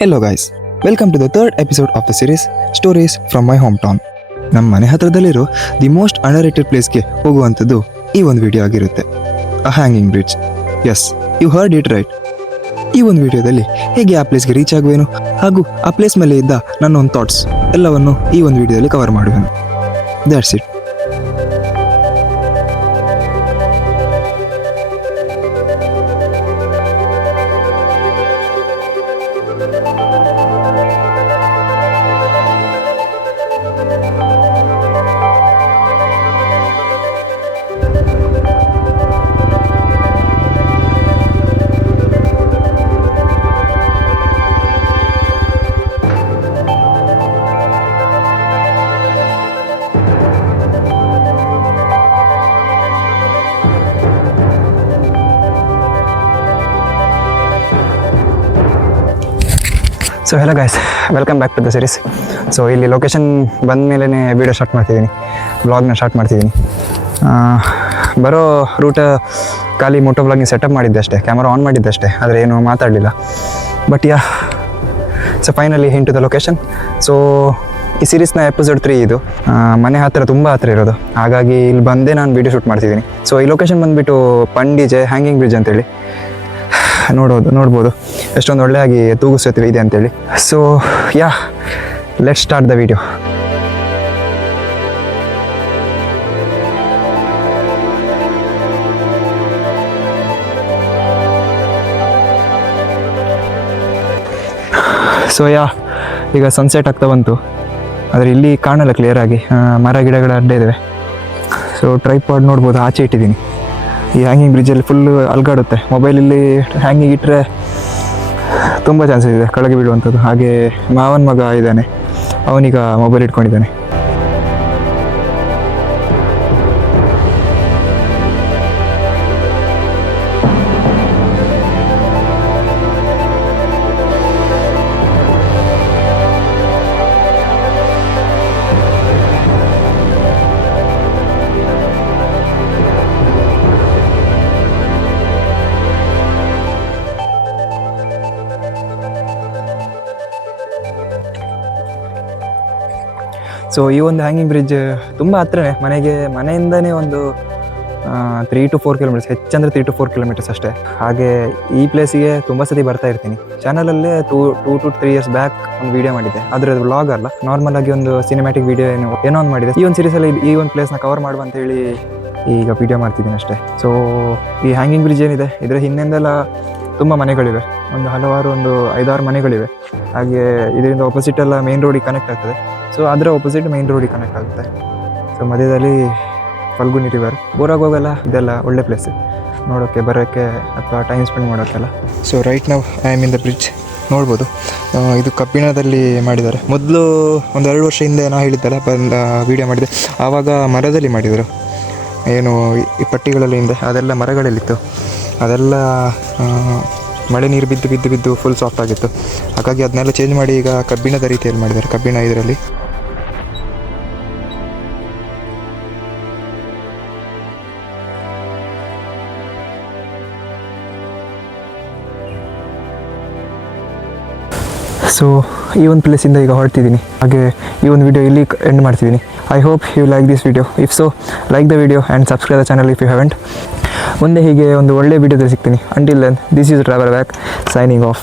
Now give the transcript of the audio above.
Hello guys, welcome to the third episode of the series Stories from my hometown. ನಮ್ಮ ಮನೆ ಹತ್ರದಲ್ಲಿರೋ the most ಅಂಡರ್ರೇಟೆಡ್ ಪ್ಲೇಸ್ಗೆ ಹೋಗುವಂಥದ್ದು ಈ ಒಂದು ವಿಡಿಯೋ ಆಗಿರುತ್ತೆ, a hanging bridge. Yes, you heard it right. ಈ ಒಂದು ವಿಡಿಯೋದಲ್ಲಿ ಹೇಗೆ ಆ ಪ್ಲೇಸ್ಗೆ ರೀಚ್ ಆಗುವೇನು ಹಾಗೂ ಆ ಪ್ಲೇಸ್ ಮೇಲೆ ಇದ್ದ ನನ್ನ ಒಂದು ಥಾಟ್ಸ್ ಎಲ್ಲವನ್ನು ಈ ಒಂದು ವಿಡಿಯೋದಲ್ಲಿ ಕವರ್ ಮಾಡುವೆನು. That's it. So hello guys, welcome back to the series. So ಇಲ್ಲಿ ಲೊಕೇಶನ್ ಬಂದ ಮೇಲೇ ವೀಡಿಯೋ ಸ್ಟಾರ್ಟ್ ಮಾಡ್ತಿದ್ದೀನಿ, ವ್ಲಾಗ್ನ ಸ್ಟಾರ್ಟ್ ಮಾಡ್ತಿದ್ದೀನಿ. ಬರೋ ರೂಟ್ ಖಾಲಿ ಮೋಟೋ ವ್ಲಾಗಿಂಗ್ ಸೆಟಪ್ ಮಾಡಿದ್ದೆ ಅಷ್ಟೇ, ಕ್ಯಾಮರಾ ಆನ್ ಮಾಡಿದ್ದೆ ಅಷ್ಟೇ, ಆದರೆ ಏನು ಮಾತಾಡಲಿಲ್ಲ. But so finally in to the location. So ಈ ಸೀರೀಸ್ನ ಎಪಿಸೋಡ್ 3 ಇದು. ಮನೆ ಹತ್ತಿರ ತುಂಬ ಹತ್ತಿರ ಇರೋದು, ಹಾಗಾಗಿ ಇಲ್ಲಿ ಬಂದೇ ನಾನು ವೀಡಿಯೋ ಶೂಟ್ ಮಾಡ್ತಿದ್ದೀನಿ. ಸೊ ಈ ಲೊಕೇಶನ್ ಬಂದುಬಿಟ್ಟು ಪಂಡಿಜೆ ಹ್ಯಾಂಗಿಂಗ್ ಬ್ರಿಡ್ಜ್ ಅಂತೇಳಿ ನೋಡ್ಬೋದು ಎಷ್ಟೊಂದು ಒಳ್ಳೆಯಾಗಿ ತೂಗಿಸುತ್ತಿವೆ ಇದೆ ಅಂತೇಳಿ. So let's start the video. So ಈಗ ಸನ್ಸೆಟ್ ಆಗ್ತಾ ಬಂತು, ಆದರೆ ಇಲ್ಲಿ ಕಾಣಲ್ಲ ಕ್ಲಿಯರಾಗಿ, ಮರ ಗಿಡಗಳ ಅಡ್ಡ ಇದ್ದಾವೆ. ಸೊ ಟ್ರೈಪಾಡ್ ನೋಡ್ಬೋದು, ಆಚೆ ಇಟ್ಟಿದ್ದೀನಿ. ಈ ಹ್ಯಾಂಗಿಂಗ್ ಬ್ರಿಡ್ಜಲ್ಲಿ ಫುಲ್ಲು ಅಲ್ಗಾಡುತ್ತೆ. ಮೊಬೈಲಲ್ಲಿ ಹ್ಯಾಂಗಿಂಗ್ ಇಟ್ಟರೆ ತುಂಬ ಚಾನ್ಸಸ್ ಇದೆ ಕೆಳಗೆ ಬೀಳುವಂಥದ್ದು. ಹಾಗೆ ಮಾವನ ಮಗ ಇದ್ದಾನೆ, ಅವನೀಗ ಮೊಬೈಲ್ ಇಟ್ಕೊಂಡಿದ್ದಾನೆ. ಸೊ ಈ ಒಂದು ಹ್ಯಾಂಗಿಂಗ್ ಬ್ರಿಡ್ಜ್ ತುಂಬ ಹತ್ರನೇ, ಮನೆಯಿಂದನೇ ಒಂದು 3 to 4 ಕಿಲೋಮೀಟರ್ಸ್, ಹೆಚ್ಚಂದರೆ 3 to 4 ಕಿಲೋಮೀಟರ್ಸ್ ಅಷ್ಟೇ. ಹಾಗೆ ಈ ಪ್ಲೇಸಿಗೆ ತುಂಬ ಸತಿ ಬರ್ತಾ ಇರ್ತೀನಿ. ಚಾನಲಲ್ಲೇ 2 to 3 years ಬ್ಯಾಕ್ ಒಂದು ವೀಡಿಯೋ ಮಾಡಿದ್ದೆ, ಆದರೆ ಅದು ವ್ಲಾಗ್ ಅಲ್ಲ, ನಾರ್ಮಲ್ ಆಗಿ ಒಂದು ಸಿನಿಮ್ಯಾಟಿಕ್ ವೀಡಿಯೋ ಏನೋ ಒಂದು ಮಾಡಿದೆ. ಈ ಒಂದು ಸೀರೀಸಲ್ಲಿ ಈ ಒಂದು ಪ್ಲೇಸ್ನ ಕವರ್ ಮಾಡುವ ಅಂತೇಳಿ ಈಗ ವೀಡಿಯೋ ಮಾಡ್ತಿದ್ದೀನಿ ಅಷ್ಟೇ. ಸೊ ಈ ಹ್ಯಾಂಗಿಂಗ್ ಬ್ರಿಡ್ಜ್ ಏನಿದೆ, ಇದರ ಹಿಂದೆಂದೆಲ್ಲ ತುಂಬ ಮನೆಗಳಿವೆ, ಒಂದು 5-6 ಮನೆಗಳಿವೆ. ಹಾಗೆ ಇದರಿಂದ ಆಪೋಸಿಟ್ ಎಲ್ಲ ಮೇನ್ ರೋಡಿಗೆ ಕನೆಕ್ಟ್ ಆಗ್ತದೆ. ಸೊ ಅದರ ಆಪೋಸಿಟ್ ಮೇನ್ ರೋಡಿಗೆ ಕನೆಕ್ಟ್ ಆಗುತ್ತೆ. ಸೊ ಮಧ್ಯದಲ್ಲಿ ಫಲ್ಗುನಿ ರಿವರ್. ಬೋರಾಗೋಗೆಲ್ಲ ಇದೆಲ್ಲ ಒಳ್ಳೆ ಪ್ಲೇಸ್ ನೋಡೋಕ್ಕೆ, ಬರೋಕ್ಕೆ ಅಥವಾ ಟೈಮ್ ಸ್ಪೆಂಡ್ ಮಾಡೋಕ್ಕೆಲ್ಲ. ಸೊ ರೈಟ್ ನಾವು I am in the bridge. ನೋಡ್ಬೋದು, ಇದು ಕಬ್ಬಿಣದಲ್ಲಿ ಮಾಡಿದ್ದಾರೆ. ಮೊದಲು ಒಂದು 2 ವರ್ಷ ಹಿಂದೆ ನಾವು ಹೇಳಿದ್ದಲ್ಲ, ವೀಡಿಯೋ ಮಾಡಿದೆ, ಆವಾಗ ಮರದಲ್ಲಿ ಮಾಡಿದರು. ಏನು ಈ ಪಟ್ಟಿಗಳಲ್ಲಿ ಹಿಂದೆ ಅದೆಲ್ಲ ಮರಗಳಲ್ಲಿತ್ತು, ಅದೆಲ್ಲ ಮಳೆ ನೀರು ಬಿದ್ದು ಫುಲ್ ಸಾಫ್ಟ್ ಆಗಿತ್ತು. ಹಾಗಾಗಿ ಅದನ್ನೆಲ್ಲ ಚೇಂಜ್ ಮಾಡಿ ಈಗ ಕಬ್ಬಿಣದ ರೀತಿಯಲ್ಲಿ ಮಾಡಿದ್ದಾರೆ, ಕಬ್ಬಿಣ ಇದರಲ್ಲಿ. ಸೊ ಈ ಒಂದು ಪ್ಲೇಸಿಂದ ಈಗ ಹೊರಡ್ತಿದ್ದೀನಿ. ಹಾಗೆ ಈ ಒಂದು ವಿಡಿಯೋ ಇಲ್ಲಿ ಎಂಡ್ ಮಾಡ್ತಿದ್ದೀನಿ. I hope you like this video. If so, like the video and subscribe the channel if you haven't. ಮುಂದೆ ಹೀಗೆ ಒಂದು ಒಳ್ಳೆ ವಿಡಿಯೋದಲ್ಲಿ ಸಿಗ್ತೀನಿ. Until then, this is travel back, signing of.